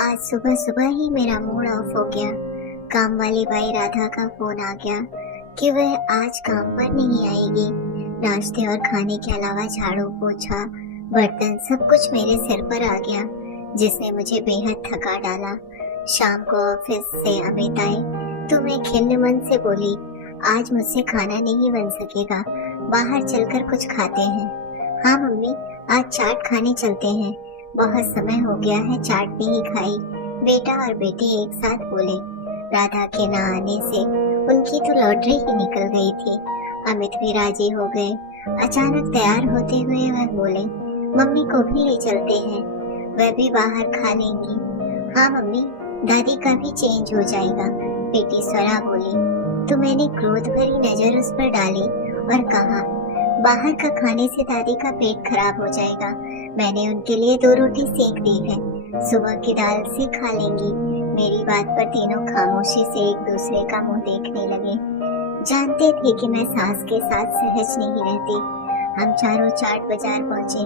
आज सुबह सुबह ही मेरा मूड ऑफ हो गया। काम वाली बाई राधा का फोन आ गया कि वह आज काम पर नहीं आएगी। नाश्ते और खाने के अलावा झाड़ू पोछा बर्तन सब कुछ मेरे सिर पर आ गया, जिसने मुझे बेहद थका डाला। शाम को ऑफिस से अमित आए तो मैं खिन्न मन से बोली, आज मुझसे खाना नहीं बन सकेगा, बाहर चलकर कुछ खाते हैं। हाँ मम्मी, आज चाट खाने चलते हैं, बहुत समय हो गया है चाट नहीं खाई, बेटा और बेटी एक साथ बोले। राधा के न आने से उनकी तो लॉटरी ही निकल गई थी। अमित भी राजी हो गए। अचानक तैयार होते हुए वह बोले, मम्मी को भी ले चलते हैं, वह भी बाहर खा लेंगी। हाँ मम्मी, दादी का भी चेंज हो जाएगा, बेटी स्वरा बोली। तो मैंने क्रोध भरी नजर उस पर डाली और कहा, बाहर का खाने से दादी का पेट खराब हो जाएगा, मैंने उनके लिए 2 रोटी सेक दी है, सुबह की दाल से खा लेंगी। मेरी बात पर तीनों खामोशी से एक दूसरे का मुंह देखने लगे। जानते थे कि मैं सास के साथ सहज नहीं रहती। हम चारों चाट बाजार पहुंचे।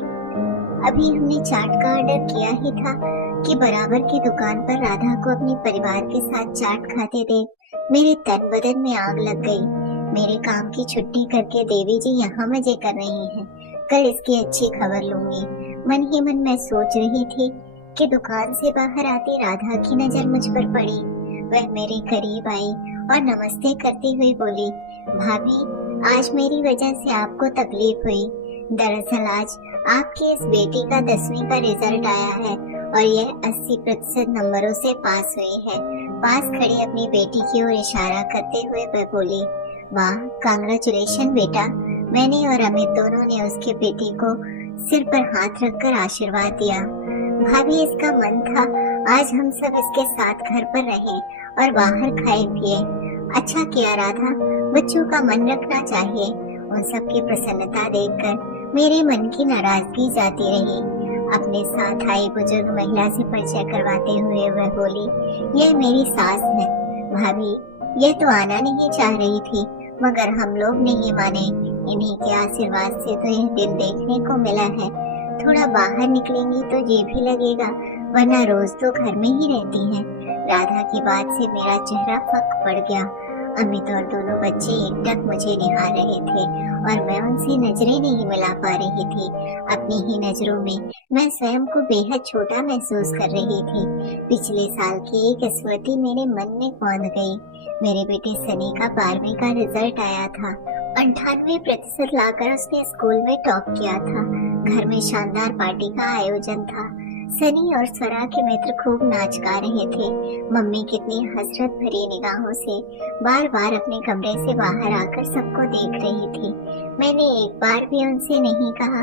अभी हमने चाट का ऑर्डर किया ही था कि बराबर की दुकान पर राधा को अपने परिवार के साथ चाट खाते देख मेरे तन बदन में आग लग गई। मेरे काम की छुट्टी करके देवी जी यहाँ मजे कर रही हैं, कल इसकी अच्छी खबर लूंगी। मन ही मन मैं सोच रही थी कि दुकान से बाहर आती राधा की नजर मुझ पर पड़ी। वह मेरे करीब आई और नमस्ते करती हुई बोली, भाभी, आज मेरी वजह से आपको तकलीफ हुई। दरअसल आज आपकी इस बेटी का 10वीं का रिजल्ट आया है और यह 80% नंबरों से पास हुई है। पास खड़ी अपनी बेटी की ओर इशारा करते हुए वह बोली, वाह, कांग्रेचुलेशन बेटा। मैंने और अमित दोनों ने उसके बेटी को सिर पर हाथ रखकर आशीर्वाद दिया। भाभी, इसका मन था आज हम सब इसके साथ घर पर रहें और बाहर खाए पिए। अच्छा किया राधा, बच्चों का मन रखना चाहिए। उन सब की प्रसन्नता देखकर मेरे मन की नाराजगी जाती रही। अपने साथ आई बुजुर्ग महिला से परिचय करवाते हुए वह बोली, यह मेरी सास है। भाभी, यह तो आना नहीं चाह रही थी, मगर हम लोग नहीं माने। इन्हीं के आशीर्वाद से तो यह दिन देखने को मिला है। थोड़ा बाहर निकलेंगी तो जी भी लगेगा, वरना रोज तो घर में ही रहती हैं। राधा की बात से मेरा चेहरा फक पड़ गया। अमित और दोनों बच्चे एकटक मुझे निहार रहे थे और मैं उनसे नजरें नहीं मिला पा रही थी। अपनी ही नजरों में मैं स्वयं को बेहद छोटा महसूस कर रही थी। पिछले साल की एक स्मृति मेरे मन में कौंध गई। मेरे बेटे सनी का 12वीं का रिजल्ट आया था। 98% लाकर उसने स्कूल में टॉप किया था। घर में शानदार पार्टी का आयोजन था। सनी और स्वरा के मित्र खूब नाच गा रहे थे। मम्मी कितनी हसरत भरी निगाहों से बार बार अपने कमरे से बाहर आकर सबको देख रही थी। मैंने एक बार भी उनसे नहीं कहा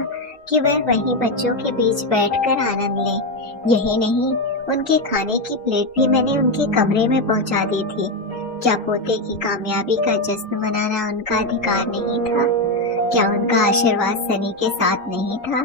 कि वह वहीं बच्चों के बीच बैठकर आनंद लें। यही नहीं, उनके खाने की प्लेट भी मैंने उनके कमरे में पहुंचा दी थी। क्या पोते की कामयाबी का जश्न मनाना उनका अधिकार नहीं था? क्या उनका आशीर्वाद सनी के साथ नहीं था?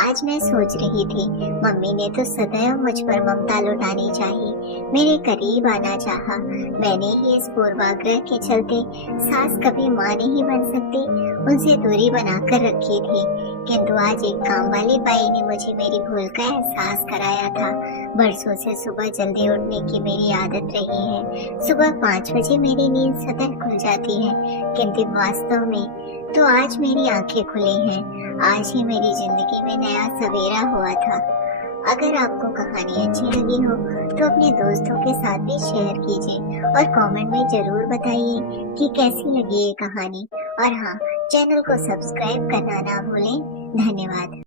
आज मैं सोच रही थी, मम्मी ने तो सदैव मुझ पर ममता लुटानी चाहिए, मेरे करीब आना चाहा। मैंने ही इस पूर्वाग्रह के चलते सास कभी माँ नहीं बन सकती, उनसे दूरी बनाकर रखी थी। किंतु आज एक काम वाली बाई ने मुझे मेरी भूल का एहसास कराया था। बरसों से सुबह जल्दी उठने की मेरी आदत रही है। सुबह 5 बजे मेरी नींद सतत खुल जाती है, किंतु वास्तव में तो आज मेरी आंखें खुली हैं। आज ही मेरी जिंदगी में नया सवेरा हुआ था। अगर आपको कहानी अच्छी लगी हो तो अपने दोस्तों के साथ भी शेयर कीजिए और कमेंट में जरूर बताइए कि कैसी लगी ये कहानी। और हाँ, चैनल को सब्सक्राइब करना ना भूलें। धन्यवाद।